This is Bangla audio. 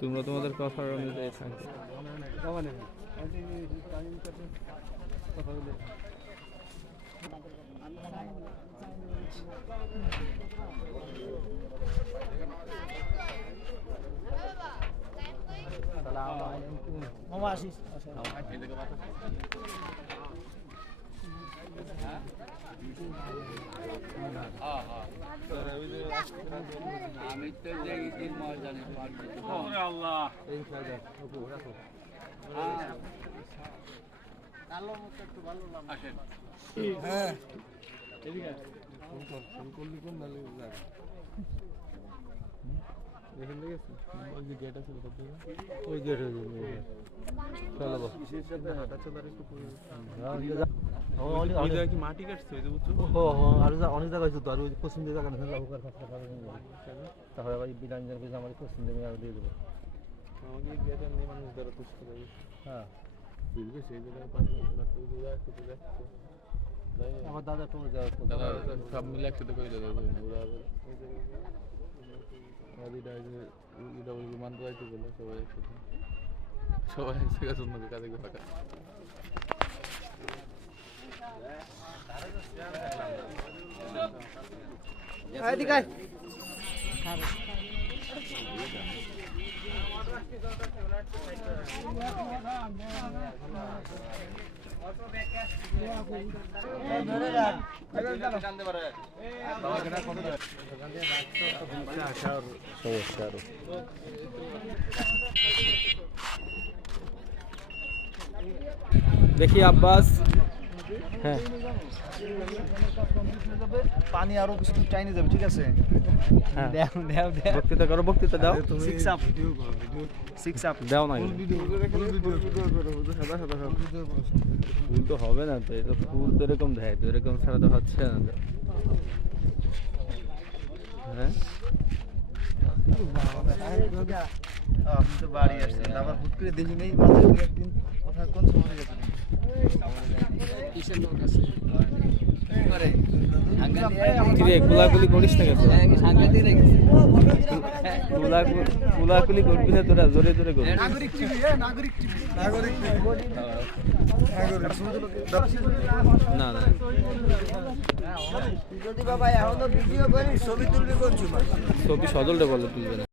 তোমরা তোমাদের কথার অনুযায়ী থাকবে। আমি তো ঈদের মজা নিতে পারবো। আল্লাহ কালো মতো একটু ভালো নাম আসেন। হ্যাঁ এদিকে ফোন করলি কোন ভালো লাগে দেখেন দেখেছি ওই যে গেট আছে ওই গেট হয়ে যাবে। চলো বাবা কিসের সাথে হাঁটা চলার একটু কি মাটি কাটছে ওই যে বুঝছো? আর অনেক জায়গায় হয়েছে তো আর ওই পশ্চিম দিকে জায়গা না লাভ করার তাহলে আবার বিধান জায়গা আমার পশ্চিম দিকে আর দিয়ে দেবো। আমাকে গেটের নিয়ে মানুষ ধরে পুষতে যাবে। হ্যাঁ বুঝবে সেই জায়গায় আমার দাদা তোমার যাওয়া সব মিলে একসাথে করে দেবে বিমান যাইতে গেলে সবাই একসাথে অন্য কাজে ফাঁকা। দেখি আব্বাস। হ্যাঁ পানি আরো কিছু টাইনে যাবে ঠিক আছে। বক্তৃতা করো, বক্তৃতা দাও। দাও না ফুল তো হবে না তো, এটা ফুল তো এরকম দেয় তো, এরকম ছাড়া তো হচ্ছে না তো। হ্যাঁ আপনি তো বাড়ি আসছেন আবার হুট করে দেখি নেই একদিন কোথায় কোন সময় গেছেন কিসের লোক আছে গোলাগুলি করিস না গেছে গোলাগুলি করবি না তোরা, জোরে জোরে করবি। না না বাবা এখনো ভিডিও করি ছবি তুলবি কোন সময়? ছবি সজলটা বলে তুলবে না।